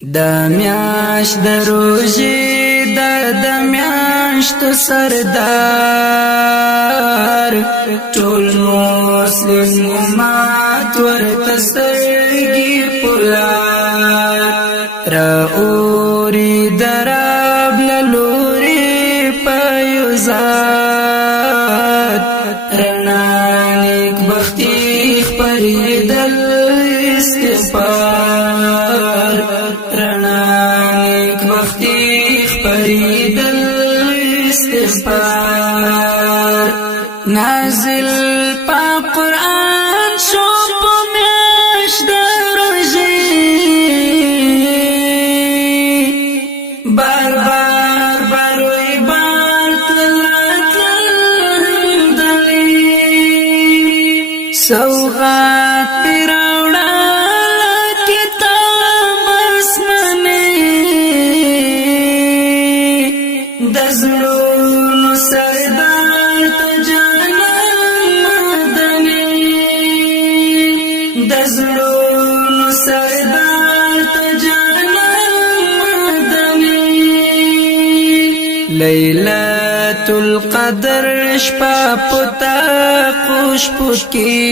دا میاش د روزي د میاشتو سردار ټول مسلم امت ورته سترګې پلار را اوري دراب لوري پیوزات رڼا نیک بختي خپرېدل استغفار رڼا نیک بختي خپرېدل استغفار نازل پا قرآن شو په میاشت د روزي بار وی بار تلل دلی سوغات پیراوڑا کتاب اسمانی دزلون سردار تجانم مدنی دزلون سردار تجانم مدنی لیلۃ القدر شپا پتا خوش پکی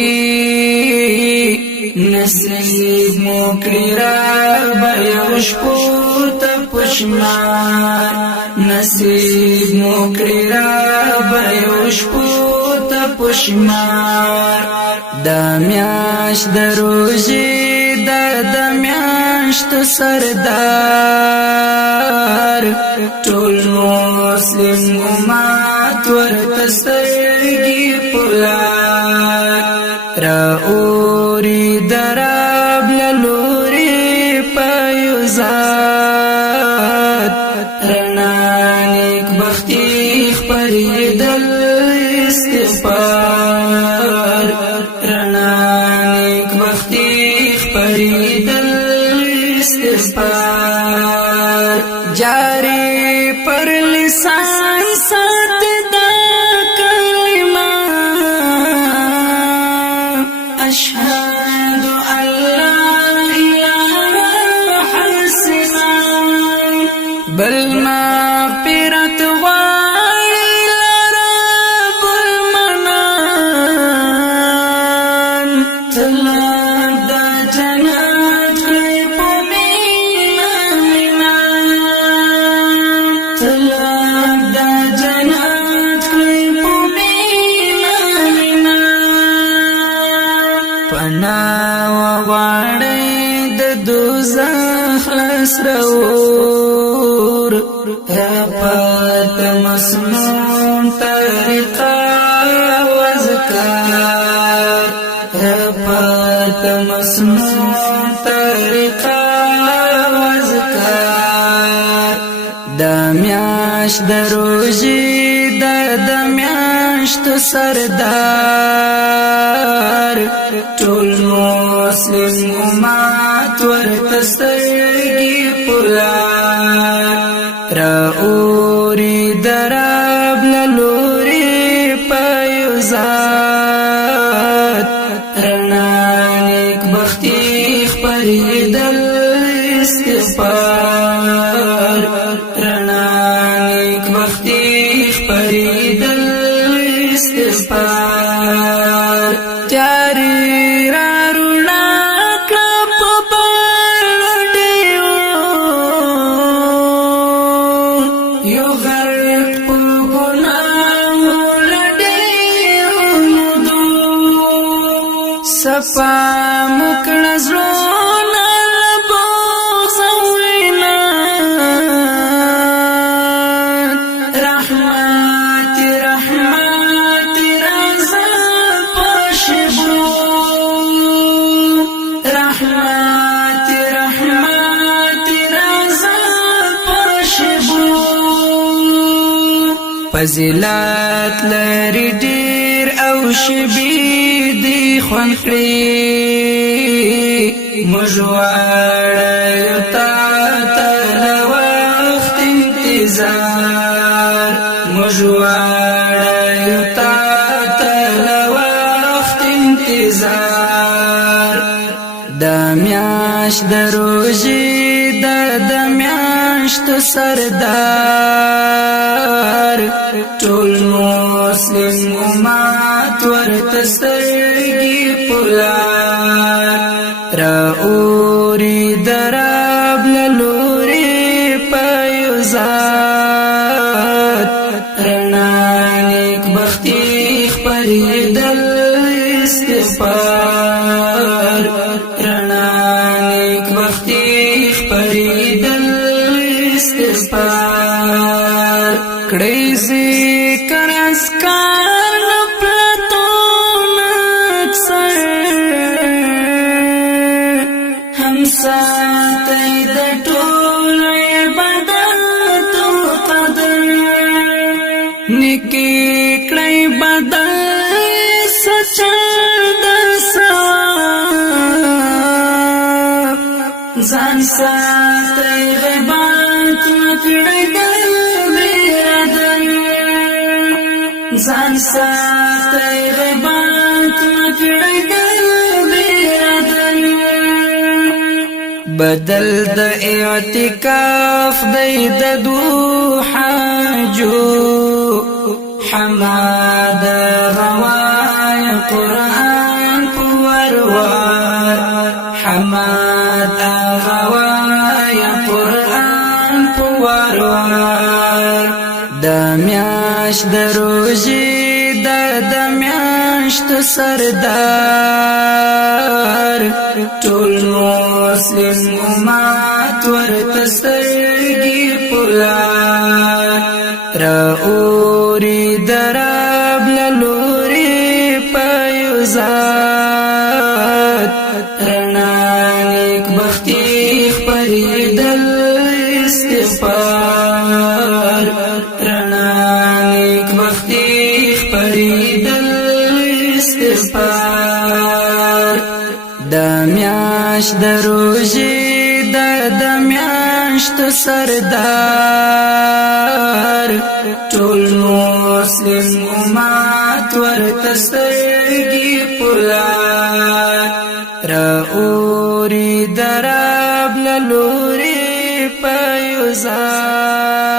نصیب موکری را بیوش پوتا پشمار نصیب موکری را بیوش پوتا پشمار دا میاش د روزي د میاشتو سردار ټول مسلم امت ورته سترګې پلار را اوري دراب لوري پیوزات رڼا نیک بختي خپرېدل استغفار رڼا نیک بختي خپرېدل استغفار جاری پر لسان سات دا کلمه اشهد ان لا اله حسنا بل مغفرت غواړي لرب المنان تلاب دا جنات کړی په مینا تلاب دا جنات کړی په مینا پناه وغواړي د دوزخ لسرور رفت مسنون طریقه وذکار رفت مسنون طریقه وذکار دا میاش د روزي د میاشتو سردار ټول مسلم امت ورته سترګې پلار را اوري دراب لوري پیوزات رڼا نیک بختي خپرېدل استغفار رڼا نیک بختي خپرېدل استغفار جاری را رونا کړه په بلډیو یو غرق په ګناهو لډیو نو صفا مکړه زړونه له بغض او عناد رحمت رضا پشبو رحمت رضا پشبو فضیلت لري ډیر او شبي دی خوان کړی مجواړ تا تل وخت انتظار مجواړ تا تل وخت انتظار دا میاش د روزي د میاشت سردار ټول مسلم امت ورته سترګې پلار راوري دراب لوري پیوزات رڼا نیک بختي خپرېدل استغفار رڼا نیک بختي خپرېدل استغفار کړي ذکر اسکار پلتون اکثر هم ساتي د ټول عبادت قدر نکي کړي بدل سچا د ثواب ځان ساتي غیبت مکړي ځان ساتي غیبت مکړي بدل د اعتکاف د دوحه جو حماد غواي قرآن پوروار حماد غواي قرآن پوروار د میاش د روزي د میاشت سردار ټول مسلم امت ورته سترګې پلار راوري دراب لوري پیوزات رڼا نیک بختي خپرېدل استغفار رڼا نیک بختي خپرېدل استغفار د میاشت د روزي د میاشت سردار ټول مسلم امت ورته سترګې پلار راوري دراب لوري پیوزار